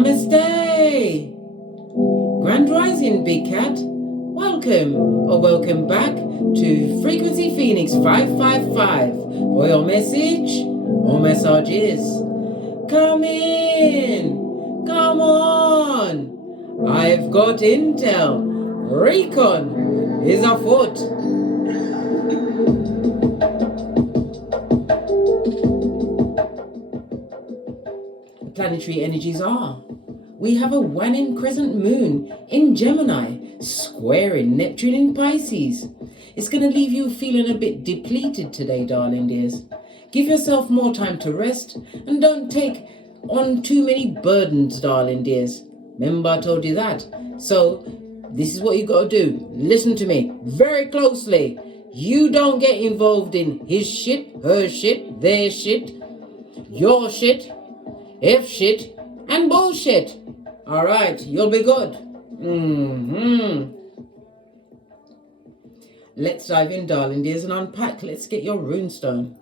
Namaste! Grand Rising, Big Cat. Welcome or welcome back to Frequency Phoenix 555 for your message or messages. Come in! Come on! I've got intel. Recon is afoot. Planetary energies are. We have a waning crescent moon in Gemini, squaring Neptune in Pisces. It's going to leave you feeling a bit depleted today, darling dears. Give yourself more time to rest and don't take on too many burdens, darling dears. Remember I told you that. So this is what you got to do. Listen to me very closely. You don't get involved in his shit, her shit, their shit, your shit, F shit, and bullshit. All right, you'll be good. Let's dive in, darling dears, and unpack. Let's get your runestone.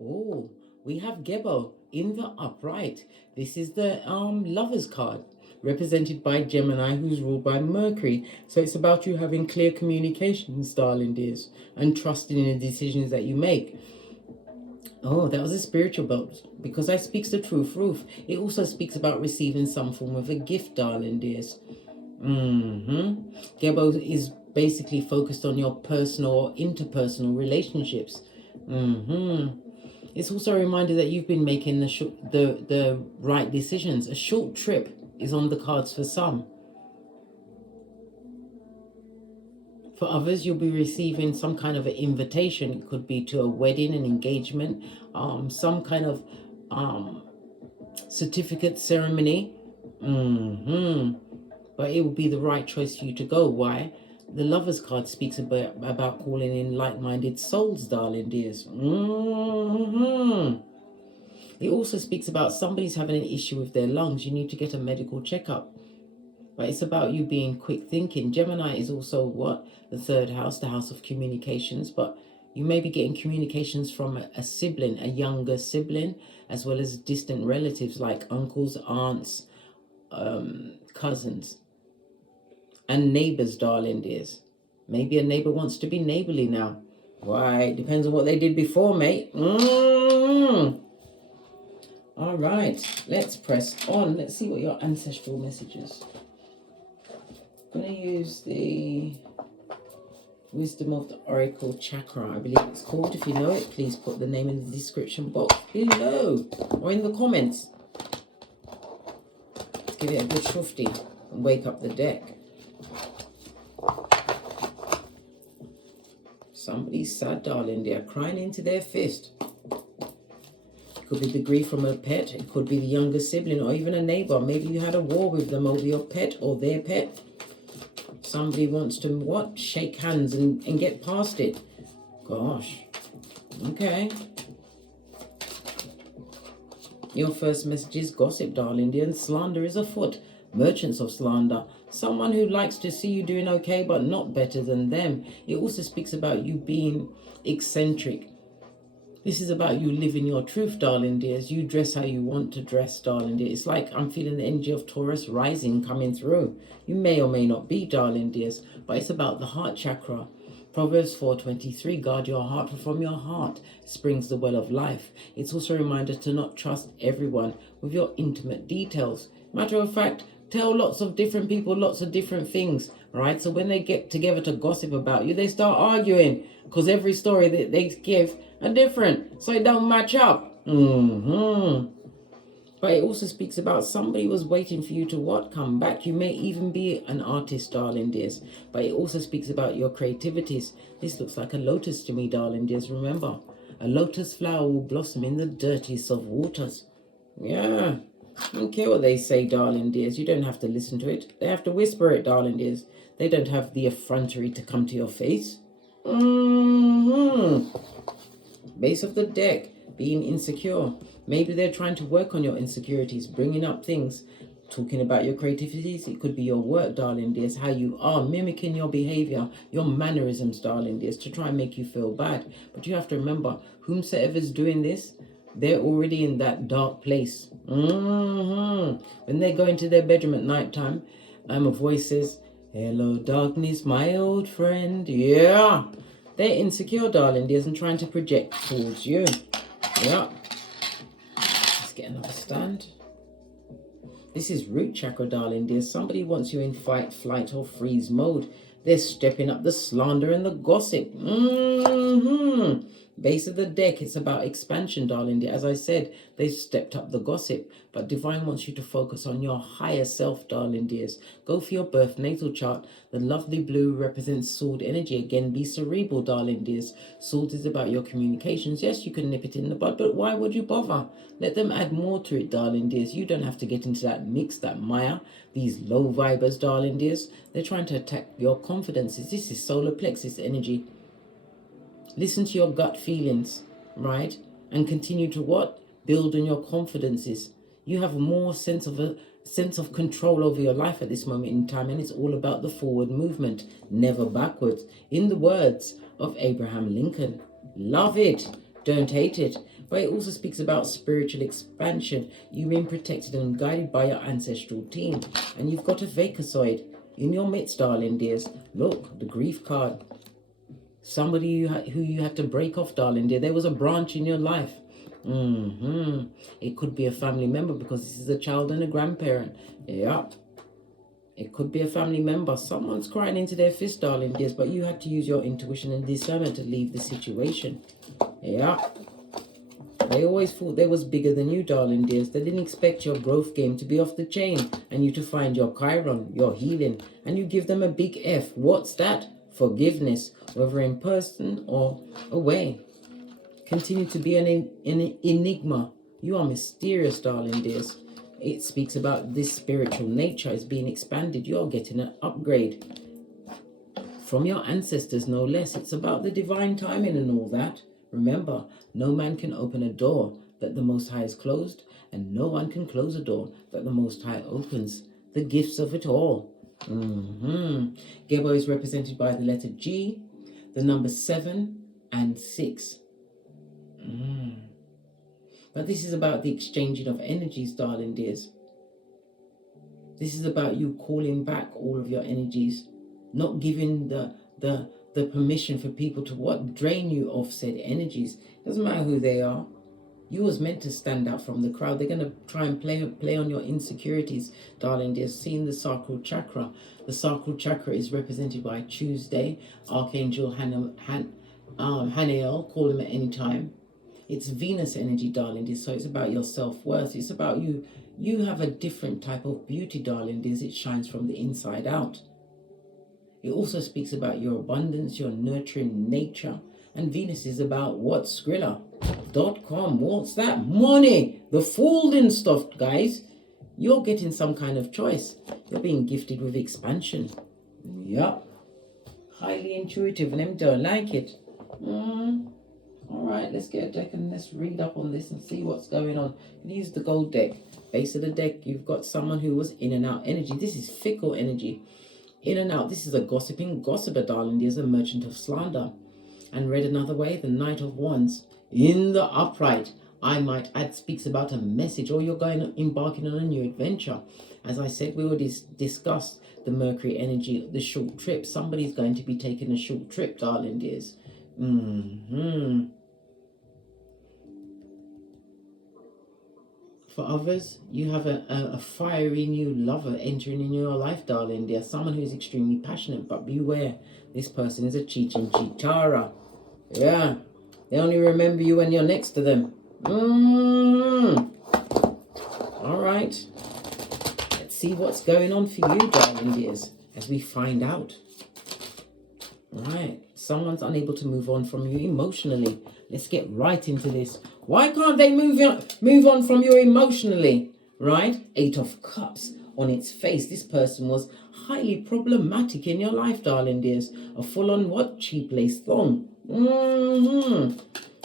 Oh, we have Gebo in the upright. This is the Lovers card, represented by Gemini, who's ruled by Mercury. So it's about you having clear communications, darling dears, and trusting in the decisions that you make. Oh, that was a spiritual belt, because I speaks the truth roof. It also speaks about receiving some form of a gift, darling dears. Gebo is basically focused on your personal or interpersonal relationships. It's also a reminder that you've been making the right decisions. A short trip is on the cards for some. For others, you'll be receiving some kind of an invitation. It could be to a wedding, an engagement, some kind of certificate ceremony. But it will be the right choice for you to go. Why? The Lovers card speaks about calling in like-minded souls, darling dears. It also speaks about somebody's having an issue with their lungs. You need to get a medical checkup. But it's about you being quick thinking. Gemini is also what? The third house, the house of communications. But you may be getting communications from a sibling, a younger sibling, as well as distant relatives like uncles, aunts, cousins, and neighbors, darling dears. Maybe a neighbor wants to be neighborly now. Why? It depends on what they did before, mate. All right, let's press on. Let's see what your ancestral message is. I'm going to use the Wisdom of the Oracle Chakra, I believe it's called. If you know it, please put the name in the description box below or in the comments. Let's give it a good shufty and wake up the deck. Somebody's sad, darling. They're crying into their fist. It could be the grief from a pet. It could be the younger sibling or even a neighbor. Maybe you had a war with them over your pet or their pet. Somebody wants to, what? Shake hands and get past it. Gosh. Okay. Your first message is gossip, darling dear, and slander is afoot. Merchants of slander. Someone who likes to see you doing okay, but not better than them. It also speaks about you being eccentric. This is about you living your truth, darling dears. You dress how you want to dress, darling dear. It's like I'm feeling the energy of Taurus rising coming through. You may or may not be, darling dears, but it's about the heart chakra. Proverbs 4:23, guard your heart, for from your heart springs the well of life. It's also a reminder to not trust everyone with your intimate details. Matter of fact, tell lots of different people lots of different things, right? So when they get together to gossip about you, they start arguing because every story that they give are different, so it don't match up. But it also speaks about somebody was waiting for you to what? Come back. You may even be an artist, darling dears. But it also speaks about your creativities. This looks like a lotus to me, darling dears. Remember, a lotus flower will blossom in the dirtiest of waters. Yeah. I don't care what they say, darling dears. You don't have to listen to it. They have to whisper it, darling dears. They don't have the effrontery to come to your face. Base of the deck, being insecure. Maybe they're trying to work on your insecurities, bringing up things, talking about your creativities. It could be your work, darling dears, how you are mimicking your behavior, your mannerisms, darling dears, to try and make you feel bad. But you have to remember, whomsoever's doing this, they're already in that dark place. When they go into their bedroom at night time, a voice says, hello darkness, my old friend. Yeah, they're insecure, darling dears, and trying to project towards you. Yeah. Let's get another stand. This is root chakra, darling dears. Somebody wants you in fight, flight, or freeze mode. They're stepping up the slander and the gossip. Base of the deck, it's about expansion, darling dear. As I said, they've stepped up the gossip. But Divine wants you to focus on your higher self, darling dears. Go for your birth natal chart. The lovely blue represents sword energy. Again, be cerebral, darling dears. Sword is about your communications. Yes, you can nip it in the bud, but why would you bother? Let them add more to it, darling dears. You don't have to get into that mix, that mire. These low vibers, darling dears. They're trying to attack your confidences. This is solar plexus energy. Listen to your gut feelings, right? And continue to what? Build on your confidences. You have more sense of control over your life at this moment in time, and it's all about the forward movement, never backwards. In the words of Abraham Lincoln, love it, don't hate it. But it also speaks about spiritual expansion. You've been protected and guided by your ancestral team, and you've got a vacasoid in your midst, darling dears. Look, the grief card. Somebody who you had to break off, darling dear. There was a branch in your life. It could be a family member, because this is a child and a grandparent. Yeah. It could be a family member. Someone's crying into their fist, darling dears, but you had to use your intuition and discernment to leave the situation. Yeah. They always thought they was bigger than you, darling dears. They didn't expect your growth game to be off the chain and you to find your Chiron, your healing, and you give them a big F. What's that? Forgiveness, whether in person or away. Continue to be an enigma. You are mysterious, darling dears. It speaks about this spiritual nature is being expanded. You're getting an upgrade from your ancestors, no less. It's about the divine timing and all that. Remember, no man can open a door that the Most High has closed, and no one can close a door that the Most High opens. The gifts of it all. Gebo is represented by the letter G, the number 7 and 6. But this is about the exchanging of energies, darling dears. This is about you calling back all of your energies, not giving the permission for people to what? Drain you of said energies. Doesn't matter who they are. You was meant to stand out from the crowd. They're going to try and play on your insecurities, darling dear. Seeing the sacral chakra. The sacral chakra is represented by Tuesday, Archangel Haniel, call him at any time. It's Venus energy, darling dear. So it's about your self-worth. It's about you. You have a different type of beauty, darling dears. It shines from the inside out. It also speaks about your abundance, your nurturing nature. And Venus is about what? Skrilla.com. What's that? Money. The folding stuff, guys. You're getting some kind of choice. You're being gifted with expansion. Yup. Highly intuitive, and them don't like it. All right, let's get a deck and let's read up on this and see what's going on. Use the gold deck. Base of the deck, you've got someone who was in and out energy. This is fickle energy. In and out. This is a gossiping gossiper, darling. There's a merchant of slander. And read another way, the Knight of Wands. In the upright, I might add, speaks about a message, or you're embarking on a new adventure. As I said, we already discussed the Mercury energy, the short trip. Somebody's going to be taking a short trip, darling dears. For others, you have a fiery new lover entering in your life, darling dear. Someone who's extremely passionate, but beware. This person is a cheating cheatara. Yeah. They only remember you when you're next to them. All right. Let's see what's going on for you, darling dears, as we find out. Right. Someone's unable to move on from you emotionally. Let's get right into this. Why can't they move on from you emotionally? Right? 8 of Cups on its face. This person was highly problematic in your life, darling dears. A full-on what? Cheap lace thong.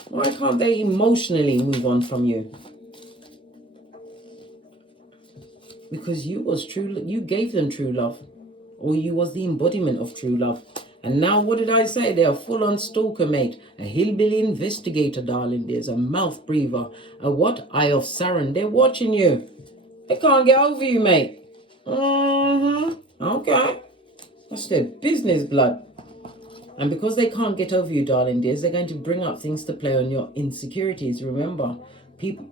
Why can't they emotionally move on from you? because you was true. You gave them true love, or you was the embodiment of true love. And now, what did I say? They're a full-on stalker, mate. A hillbilly investigator, darling. There's a mouth breather. A what? Eye of Saran. They're watching you. They can't get over you, mate. Okay. That's their business, blood. And because they can't get over you, darling dears, they're going to bring up things to play on your insecurities. Remember, people,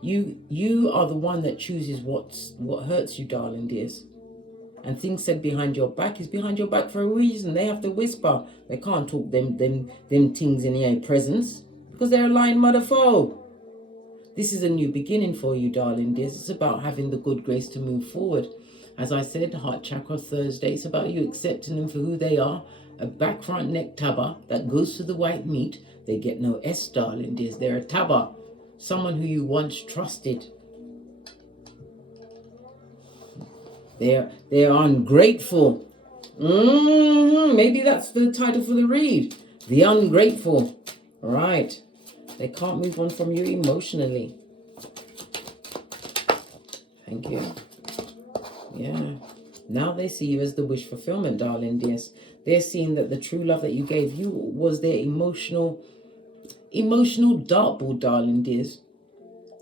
you are the one that chooses what hurts you, darling dears. And things said behind your back is behind your back for a reason. They have to whisper. They can't talk them things in your presence because they're a lying mother foe. This is a new beginning for you, darling dears. It's about having the good grace to move forward. As I said, Heart Chakra Thursday, it's about you accepting them for who they are. A back front neck tabba that goes to the white meat. They get no S, darling dears. They're a tabba. Someone who you once trusted. They're ungrateful. Maybe that's the title for the read. The ungrateful. Right. They can't move on from you emotionally. Thank you. Yeah. Now they see you as the wish fulfillment, darling dears. They're seeing that the true love that you gave you was their emotional dartboard, darling dears.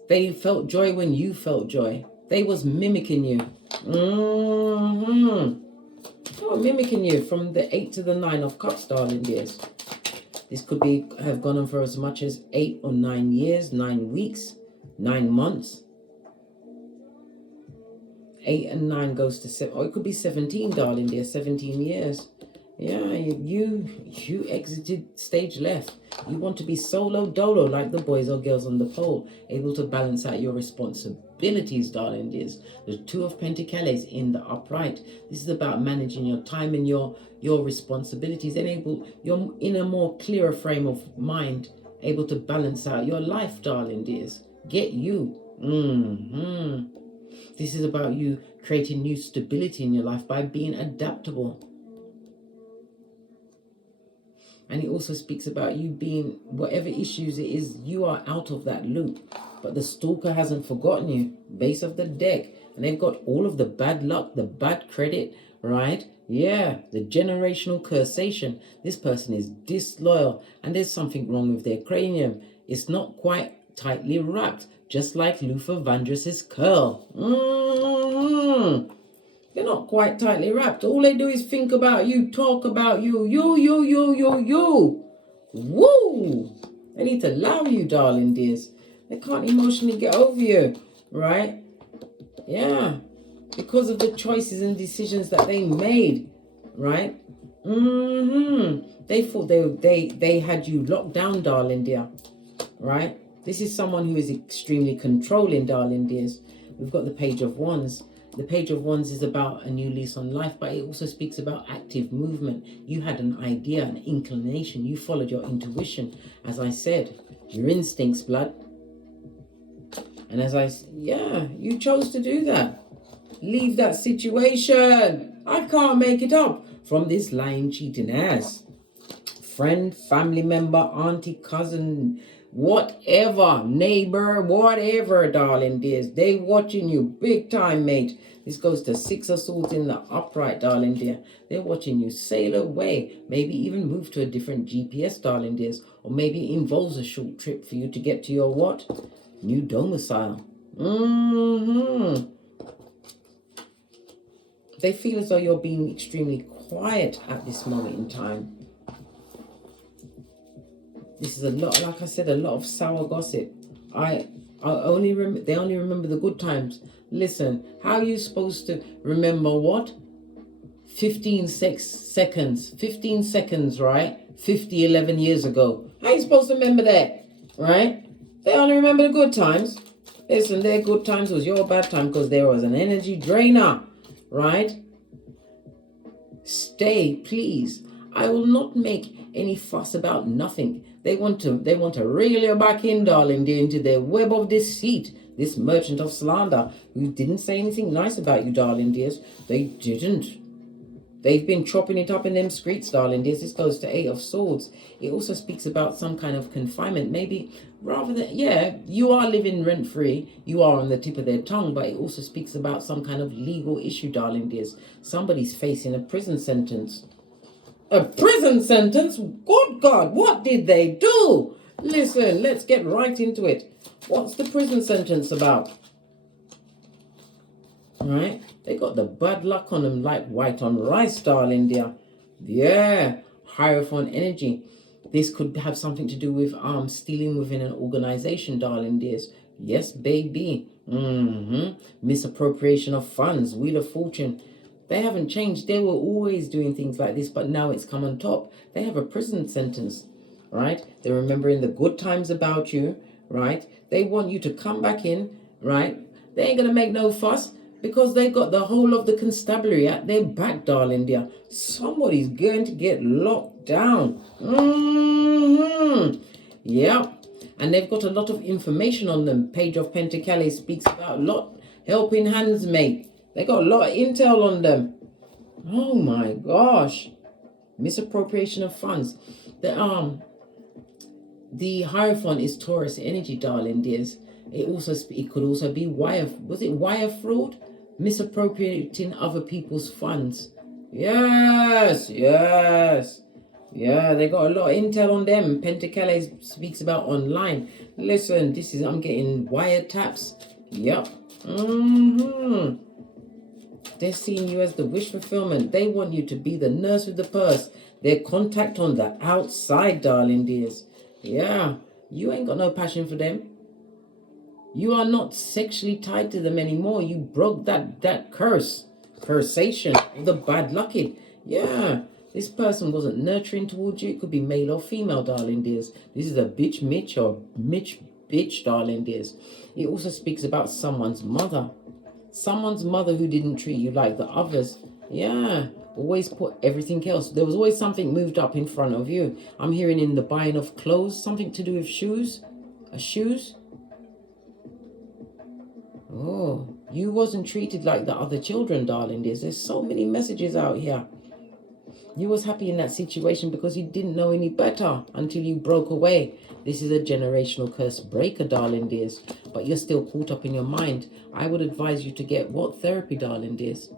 They felt joy when you felt joy. They was mimicking you. They were mimicking you from the 8 to the 9 of cups, darling dears. This could have gone on for as much as 8 or 9 years, 9 weeks, 9 months. 8 and 9 goes to 7, or it could be 17, darling dear, 17 years. Yeah, you exited stage left. You want to be solo dolo like the boys or girls on the pole, able to balance out your responsibilities, darling dears. The 2 of Pentacles in the upright. This is about managing your time and your responsibilities, and you're in a more clearer frame of mind, able to balance out your life, darling dears. Get you. This is about you creating new stability in your life by being adaptable. And it also speaks about you being, whatever issues it is, you are out of that loop. But the stalker hasn't forgotten you. Base of the deck. And they've got all of the bad luck, the bad credit, right? Yeah, the generational cursation. This person is disloyal. And there's something wrong with their cranium. It's not quite tightly wrapped. Just like Luther Vandross's curl. They're not quite tightly wrapped. All they do is think about you, talk about you. Woo! They need to allow you, darling dears. They can't emotionally get over you, right? Yeah. Because of the choices and decisions that they made, right? They thought they had you locked down, darling dear, right? This is someone who is extremely controlling, darling dears. We've got the Page of Wands. The Page of Wands is about a new lease on life, but it also speaks about active movement. You had an idea, an inclination. You followed your intuition. As I said, your instincts, blood. And you chose to do that. Leave that situation. I can't make it up from this lying, cheating ass. Friend, family member, auntie, cousin, whatever, neighbor, whatever, darling dears. They watching you big time, mate. This goes to 6 of Swords in the upright, darling dear. They're watching you sail away. Maybe even move to a different GPS, darling dears. Or maybe it involves a short trip for you to get to your what? New domicile. They feel as though you're being extremely quiet at this moment in time. This is a lot, like I said, a lot of sour gossip. They only remember the good times. Listen, how are you supposed to remember what? 15 seconds, right? 11 years ago. How are you supposed to remember that, right? They only remember the good times. Listen, their good times was your bad time because there was an energy drainer, right? Stay, please. I will not make any fuss about nothing. They want to reel you back in, darling dear, into their web of deceit. This merchant of slander who didn't say anything nice about you, darling dears. They didn't. They've been chopping it up in them streets, darling. This goes to Eight of Swords. It also speaks about some kind of confinement. Maybe rather than, yeah, you are living rent-free. You are on the tip of their tongue. But it also speaks about some kind of legal issue, darling dears. Somebody's facing a prison sentence. A prison sentence? Good God, what did they do? Listen, let's get right into it. What's the prison sentence about? Right? They got the bad luck on them like white on rice, darling dear. Yeah, Hierophant energy. This could have something to do with stealing within an organization, darling dears. Yes, baby. Misappropriation of funds, Wheel of Fortune. They haven't changed. They were always doing things like this, but now it's come on top. They have a prison sentence, right? They're remembering the good times about you, right? They want you to come back in, right? They ain't going to make no fuss, because they got the whole of the constabulary at their back, darling dear. Somebody's going to get locked down. Yeah. And they've got a lot of information on them. Page of Pentacles speaks about a lot. Helping hands, mate. They got a lot of intel on them. Oh my gosh. Misappropriation of funds. The Hierophant is Taurus energy, darling dears. It could also be wire fraud? Misappropriating other people's funds. Yes. Yeah, they got a lot of intel on them. Pentacles speaks about online. Listen, I'm getting wiretaps. Yep. They're seeing you as the wish fulfillment. They want you to be the nurse with the purse. Their contact on the outside, darling dears. Yeah, you ain't got no passion for them. You are not sexually tied to them anymore. You broke that cursation, the bad lucky. Yeah, this person wasn't nurturing towards you. It could be male or female, darling dears. This is a bitch Mitch or Mitch bitch, darling dears. It also speaks about someone's mother. Someone's mother who didn't treat you like the others. Yeah, always put everything else. There was always something moved up in front of you. I'm hearing in the buying of clothes, something to do with shoes. Shoes? Oh, you wasn't treated like the other children, darling. There's so many messages out here. You was happy in that situation because you didn't know any better until you broke away. This is a generational curse breaker, darling dears. But you're still caught up in your mind. I would advise you to get what therapy, darling dears?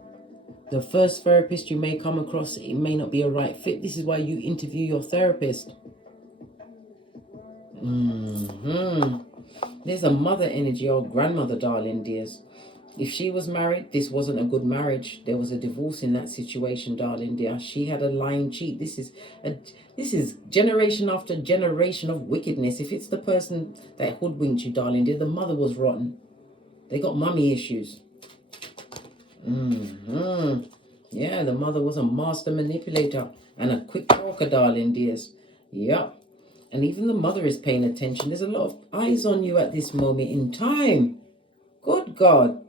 The first therapist you may come across, it may not be a right fit. This is why you interview your therapist. There's a mother energy or grandmother, darling dears. If she was married, this wasn't a good marriage. There was a divorce in that situation, darling dear. She had a lying cheat. This is generation after generation of wickedness. If it's the person that hoodwinked you, darling dear, the mother was rotten. They got mummy issues. Yeah, the mother was a master manipulator and a quick talker, darling dears. Yep. And even the mother is paying attention. There's a lot of eyes on you at this moment in time. Good God.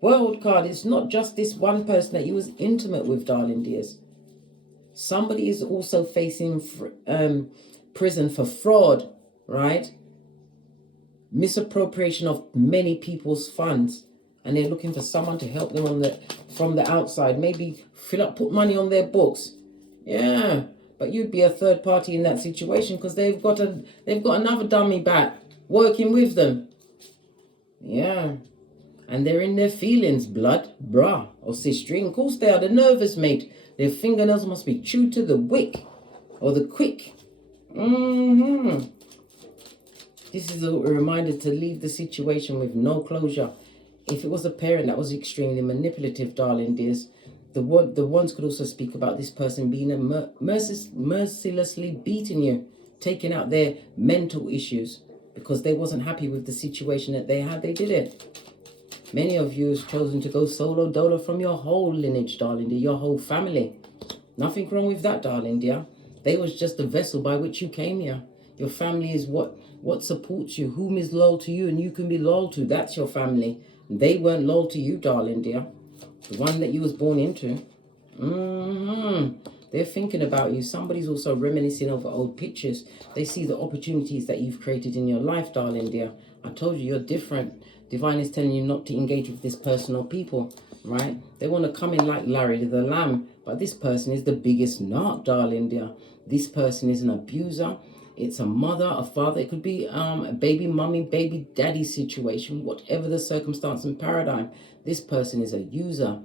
World card. It's not just this one person that you was intimate with, darling dears. Somebody is also facing prison for fraud, right? Misappropriation of many people's funds. And they're looking for someone to help them from the outside. Maybe put money on their books. Yeah. But you'd be a third party in that situation because they've got another dummy back working with them. Yeah. And they're in their feelings, blood, bra, or sister. Of course they are the nervous mate. Their fingernails must be chewed to the wick or the quick. This is a reminder to leave the situation with no closure. If it was a parent that was extremely manipulative, darling dears, the ones could also speak about this person being mercilessly beating you, taking out their mental issues because they wasn't happy with the situation that they had. They did it. Many of you have chosen to go solo dolo from your whole lineage, darling dear, your whole family. Nothing wrong with that, darling dear. They was just the vessel by which you came here. Your family is what supports you, whom is loyal to you and you can be loyal to. That's your family. They weren't loyal to you, darling dear. The one that you was born into. They're thinking about you. Somebody's also reminiscing over old pictures. They see the opportunities that you've created in your life, darling dear. I told you, you're different. Divine is telling you not to engage with this person or people, right? They want to come in like Larry the Lamb, but this person is the biggest narc, darling dear. This person is an abuser. It's a mother, a father. It could be a baby mommy, baby daddy situation, whatever the circumstance and paradigm. This person is a user.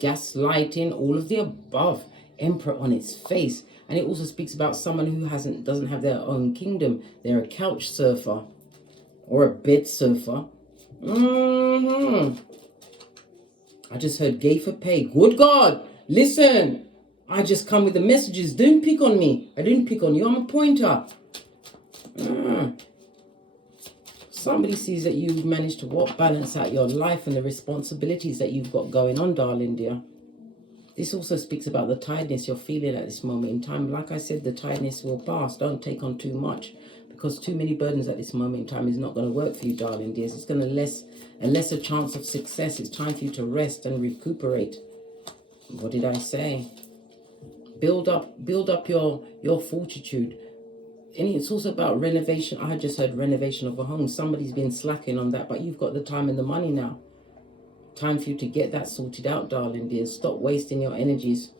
Gaslighting, all of the above. Emperor on its face. And it also speaks about someone who doesn't have their own kingdom. They're a couch surfer or a bed surfer. I just heard gay for pay. Good God, listen. I just come with the messages. Don't pick on me. I didn't pick on you. I'm a pointer. Somebody sees that you've managed to balance out your life and the responsibilities that you've got going on, darling dear. This also speaks about the tiredness you're feeling at this moment in time. Like I said, the tiredness will pass. Don't take on too much, because too many burdens at this moment in time is not going to work for you, darling dears. It's going to lesser chance of success. It's time for you to rest and recuperate. What did I say? Build up your fortitude. And it's also about renovation. I just heard renovation of a home. Somebody's been slacking on that, but you've got the time and the money now. Time for you to get that sorted out, darling dears. Stop wasting your energies.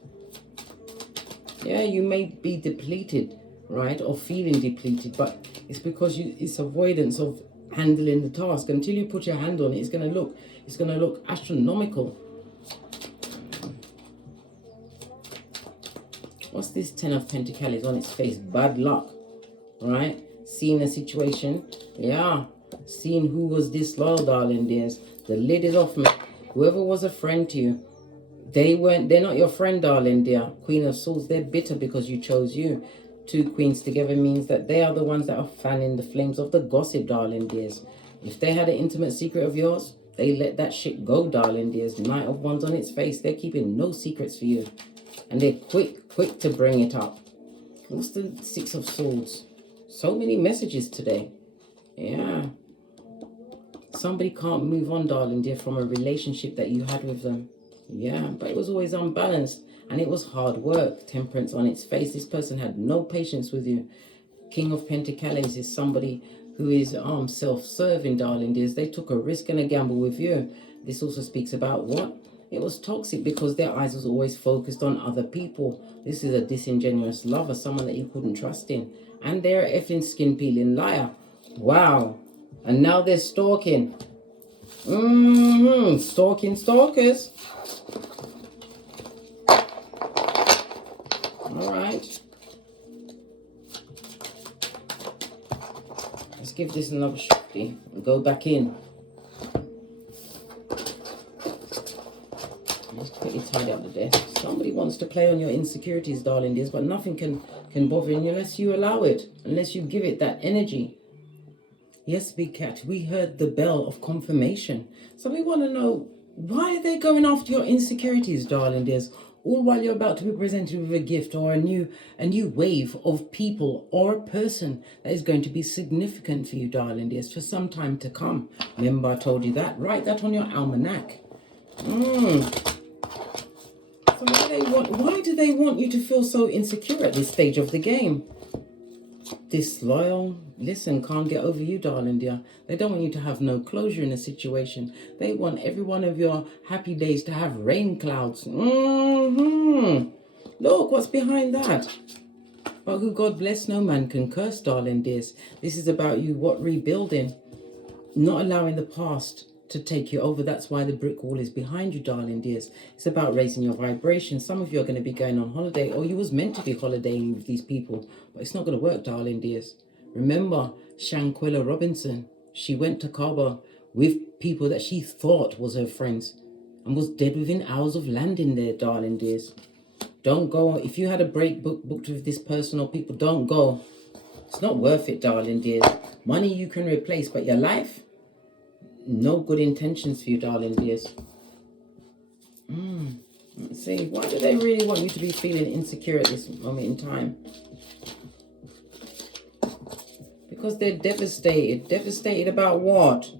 Yeah, you may be depleted, right? Or feeling depleted, but it's because it's avoidance of handling the task. Until you put your hand on it, it's gonna look astronomical. What's this 10 of Pentacles on its face? Bad luck, right? Seeing a situation, yeah. Seeing who was disloyal, darling dears. The lid is off, man. Whoever was a friend to you, they're not your friend, darling dear. Queen of Swords, they're bitter because you chose you. Two queens together means that they are the ones that are fanning the flames of the gossip, darling dears. If they had an intimate secret of yours, they let that shit go, darling dears. Knight of Wands on its face, they're keeping no secrets for you. And they're quick to bring it up. What's the Six of Swords? So many messages today. Yeah. Somebody can't move on, darling dear, from a relationship that you had with them. Yeah, but it was always unbalanced. And it was hard work. Temperance on its face. This person had no patience with you. King of Pentacles is somebody who is self-serving, darling dears. They took a risk and a gamble with you. This also speaks about what? It was toxic because their eyes was always focused on other people. This is a disingenuous lover, someone that you couldn't trust in. And they're an effing skin-peeling liar. Wow. And now they're stalking. Stalking stalkers. All right. Let's give this another shifty and go back in. Let's quickly tidy up the desk. Somebody wants to play on your insecurities, darling dears, but nothing can bother you unless you allow it, unless you give it that energy. Yes, Big Cat, we heard the bell of confirmation. So we want to know, why are they going after your insecurities, darling dears? All while you're about to be presented with a gift or a new wave of people or a person that is going to be significant for you, darling dears, for some time to come. Remember I told you that? Write that on your almanac. So why do they want you to feel so insecure at this stage of the game? Disloyal, listen, can't get over you, darling dear. They don't want you to have no closure in a situation. They want every one of your happy days to have rain clouds. Look, what's behind that? But who God bless, no man can curse, darling dears. This is about you, rebuilding, not allowing the past to take you over. That's why the brick wall is behind you, darling dears. It's about raising your vibration. Some of you are going to be going on holiday, or you was meant to be holidaying with these people, but it's not going to work, darling dears. Remember Shanquella Robinson? She went to Cabo with people that she thought was her friends and was dead within hours of landing there, darling dears. Don't go. If you had a break booked with this person or people, don't go. It's not worth it, darling dears. Money you can replace, but your life, no good intentions for you, darling dears. Let's see. Why do they really want you to be feeling insecure at this moment in time? Because they're devastated. Devastated about what?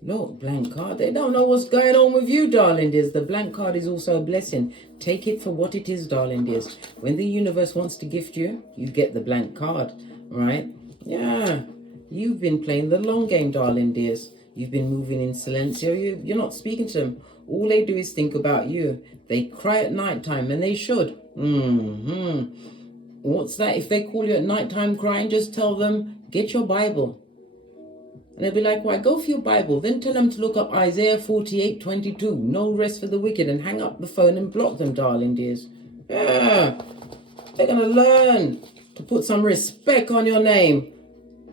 Look, blank card. They don't know what's going on with you, darling dears. The blank card is also a blessing. Take it for what it is, darling dears. When the universe wants to gift you, you get the blank card, right? Yeah. You've been playing the long game, darling dears. You've been moving in silencio. You're not speaking to them. All they do is think about you. They cry at night time, and they should. What's that? If they call you at nighttime crying, just tell them, get your Bible. And they'll be like, why, go for your Bible. Then tell them to look up Isaiah 48:22. No rest for the wicked, and hang up the phone and block them, darling dears. Yeah. They're going to learn to put some respect on your name.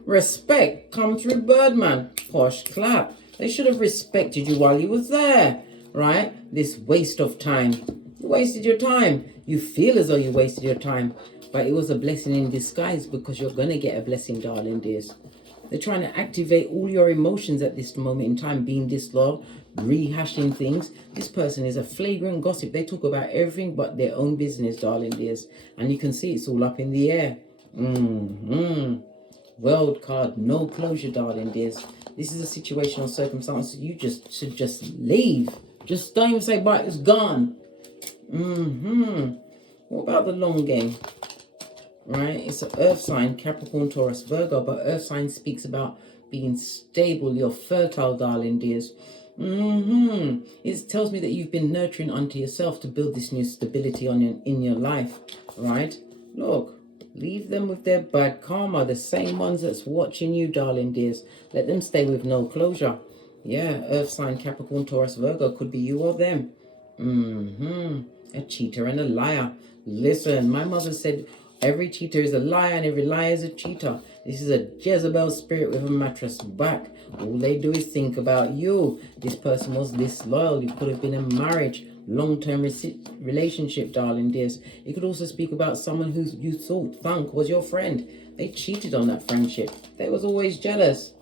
Respect come through Birdman. Posh clap. They should have respected you while you was there, right? This waste of time. You wasted your time. You feel as though you wasted your time. But it was a blessing in disguise, because you're going to get a blessing, darling dears. They're trying to activate all your emotions at this moment in time, being disloyal, rehashing things. This person is a flagrant gossip. They talk about everything but their own business, darling dears. And you can see it's all up in the air. World card, no closure, darling dears. This is a situational circumstance. You should just leave. Just don't even say bye, it's gone. What about the long game? Right, it's an earth sign, Capricorn, Taurus, Virgo, but earth sign speaks about being stable. You're fertile, darling dears. It tells me that you've been nurturing unto yourself to build this new stability in your life, right? Look, leave them with their bad karma, the same ones that's watching you, darling dears. Let them stay with no closure. Yeah, earth sign, Capricorn, Taurus, Virgo, could be you or them. A cheater and a liar. Listen, my mother said, every cheater is a liar and every liar is a cheater. This is a Jezebel spirit with a mattress back. All they do is think about you. This person was disloyal. You could have been in marriage, long-term relationship, darling dears. It could also speak about someone who you thought was your friend. They cheated on that friendship. They was always jealous.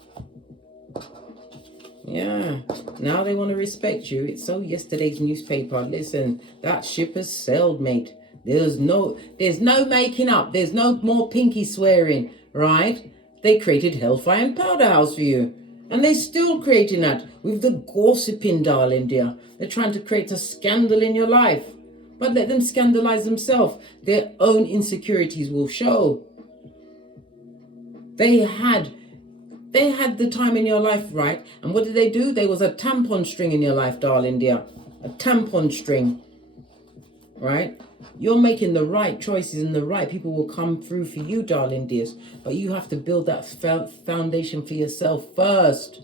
Yeah, now they want to respect you. It's so yesterday's newspaper. Listen, that ship has sailed, mate. There's no making up. There's no more pinky swearing, right? They created Hellfire and Powder House for you. And they're still creating that with the gossiping, darling dear. They're trying to create a scandal in your life. But let them scandalize themselves. Their own insecurities will show. They had the time in your life, right? And what did they do? There was a tampon string in your life, darling dear. A tampon string, right? You're making the right choices and the right people will come through for you, darling dears. But you have to build that foundation for yourself first.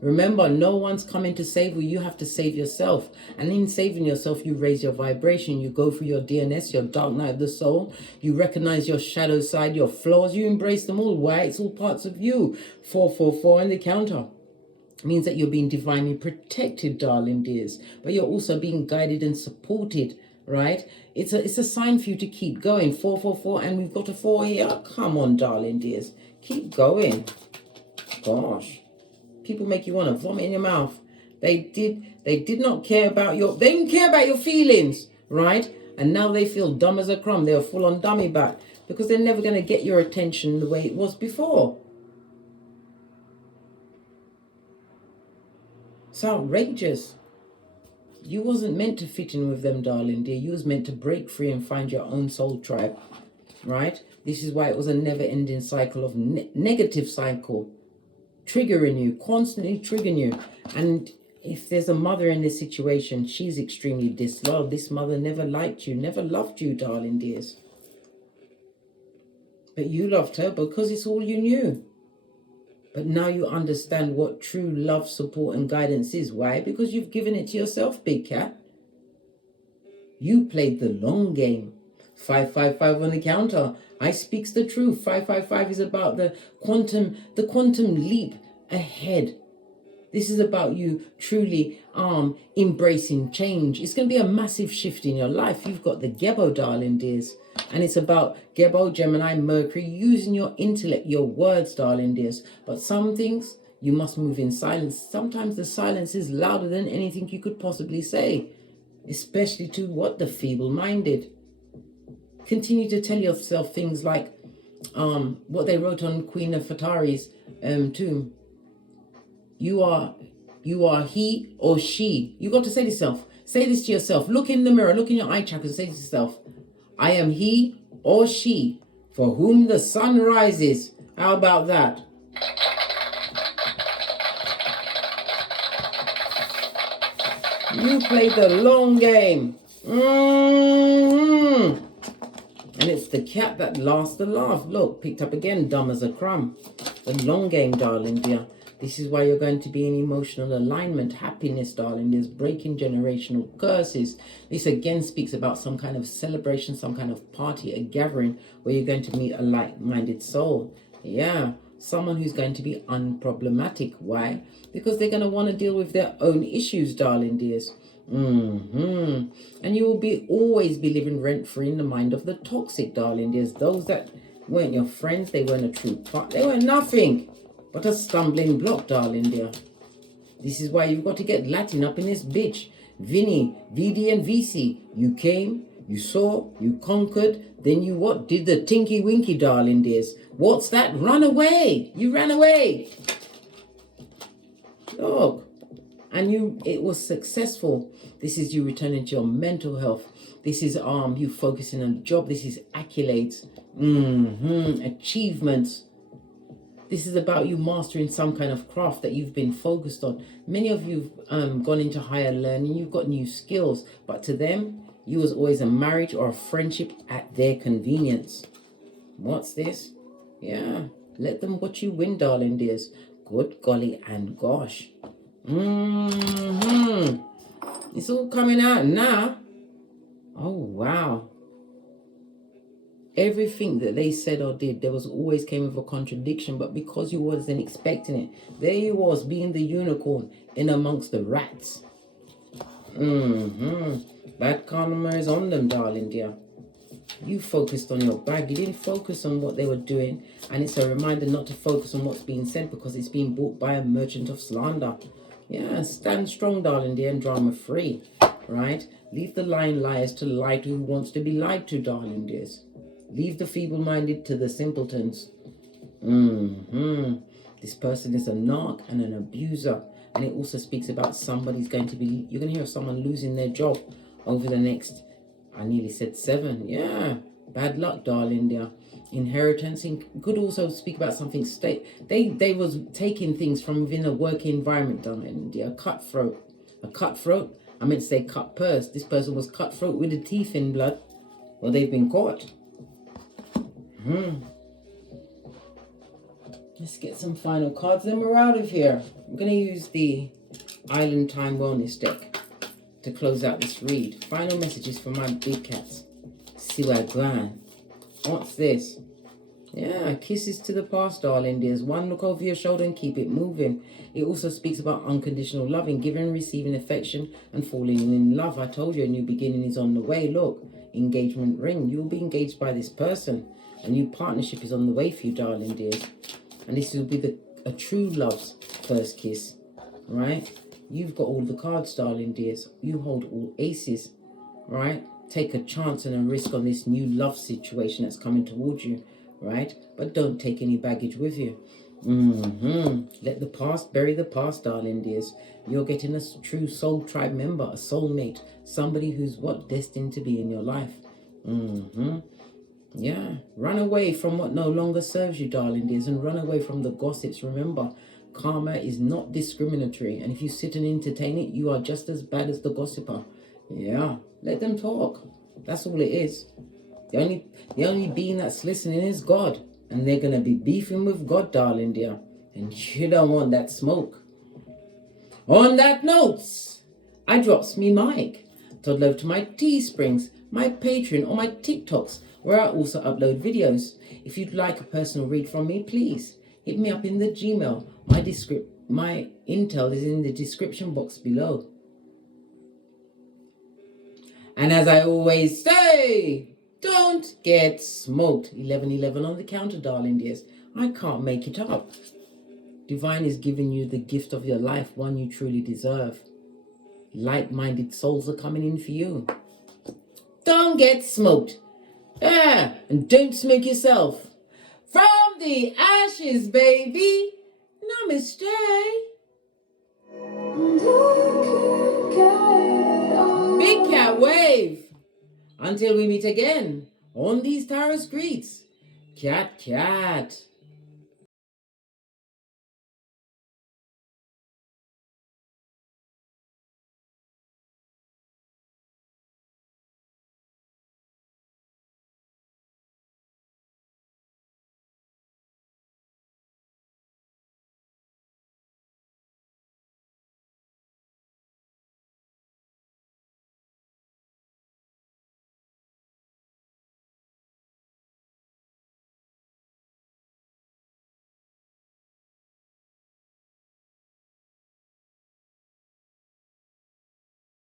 Remember, no one's coming to save you. You have to save yourself. And in saving yourself, you raise your vibration. You go through your DNS, your dark night of the soul. You recognize your shadow side, your flaws. You embrace them all. Why? It's all parts of you. 444 and the counter. Means that you're being divinely protected, darling dears, but you're also being guided and supported, right? It's a sign for you to keep going. 444, and we've got a 4 here. Come on, darling dears, keep going. Gosh, people make you want to vomit in your mouth. They did not care about they didn't care about your feelings, right? And now they feel dumb as a crumb. They're full on dummy back because they're never going to get your attention the way it was before. It's outrageous. You wasn't meant to fit in with them, darling dear. You was meant to break free and find your own soul tribe, right? This is why it was a never-ending cycle of negative cycle, triggering you, constantly triggering you. And if there's a mother in this situation, she's extremely disloyal. This mother never liked you, never loved you, darling dears. But you loved her because it's all you knew. But now you understand what true love, support, and guidance is. Why? Because you've given it to yourself, big cat. You played the long game. 555 on the counter. I speaks the truth. 555 is about the quantum leap ahead. This is about you truly embracing change. It's going to be a massive shift in your life. You've got the Gebo, darling dears. And it's about Gebo, Gemini, Mercury, using your intellect, your words, darling dears. But some things you must move in silence. Sometimes the silence is louder than anything you could possibly say, especially to the feeble-minded. Continue to tell yourself things like what they wrote on Queen Nefertari's tomb. You are he or she. You got to say to yourself. Say this to yourself. Look in the mirror. Look in your eye chakra and say to yourself, I am he or she for whom the sun rises. How about that? You played the long game. And it's the cat that laughs the laugh. Look, picked up again, dumb as a crumb. The long game, darling dear. This is why you're going to be in emotional alignment, happiness, darling. There's breaking generational curses. This again speaks about some kind of celebration, some kind of party, a gathering where you're going to meet a like-minded soul. Yeah, someone who's going to be unproblematic. Why? Because they're going to want to deal with their own issues, darling dears. And you will always be living rent-free in the mind of the toxic, darling dears. Those that weren't your friends, they weren't a true part, they were nothing but a stumbling block, darling dear. This is why you've got to get Latin up in this bitch. Vinny, VD and VC, you came, you saw, you conquered, then you what? Did the tinky winky, darling dears. What's that? Run away. You ran away. Look. And it was successful. This is you returning to your mental health. This is you focusing on a job. This is accolades, achievements. This is about you mastering some kind of craft that you've been focused on. Many of you've gone into higher learning. You've got new skills, but to them, you was always a marriage or a friendship at their convenience. What's this? Yeah, let them watch you win, darling dears. Good golly and gosh. It's all coming out now. Oh, wow. Everything that they said or did, there was always came with a contradiction, but because you wasn't expecting it, there you was being the unicorn in amongst the rats. Bad karma is on them, darling dear. You focused on your bag. You didn't focus on what they were doing, and it's a reminder not to focus on what's being said because it's being bought by a merchant of slander. Yeah, stand strong, darling dear, and drama free, right? Leave the lying liars to lie to who wants to be lied to, darling dears. Leave the feeble-minded to the simpletons. This person is a narc and an abuser. And it also speaks about somebody's going to be, you're going to hear of someone losing their job over the next, I nearly said 7. Yeah, bad luck, darling dear. Inheritance could also speak about something they was taking things from within a working environment, darling dear. A cutthroat, I meant to say cut purse. This person was cutthroat with the teeth in blood. Well, they've been caught. Let's get some final cards, then we're out of here. I'm going to use the Island Time Wellness deck to close out this read. Final messages for my big cats. See where I'm going. What's this? Yeah, kisses to the past, darling dears. One look over your shoulder and keep it moving. It also speaks about unconditional loving, giving and receiving affection and falling in love. I told you a new beginning is on the way. Look, engagement ring. You'll be engaged by this person. A new partnership is on the way for you, darling dears. And this will be a true love's first kiss, right? You've got all the cards, darling dears. You hold all aces, right? Take a chance and a risk on this new love situation that's coming towards you, right? But don't take any baggage with you. Let the past bury the past, darling dears. You're getting a true soul tribe member, a soulmate, somebody who's destined to be in your life. Yeah, run away from what no longer serves you, darling dears, and run away from the gossips. Remember, karma is not discriminatory, and if you sit and entertain it, you are just as bad as the gossiper. Yeah, let them talk. That's all it is. The only being that's listening is God, and they're gonna be beefing with God, darling dear, and you don't want that smoke. On that note, I drops me mic. Toddle over to my Teesprings, my Patreon, or my TikToks, where I also upload videos. If you'd like a personal read from me, please hit me up in the Gmail. My intel is in the description box below. And as I always say, don't get smoked. 11:11 on the counter, darling dears. I can't make it up. Divine is giving you the gift of your life, one you truly deserve. Like-minded souls are coming in for you. Don't get smoked. Yeah, and don't smoke yourself. From the ashes, baby. Namaste. Big cat wave. Until we meet again on these tarot streets. Cat, cat.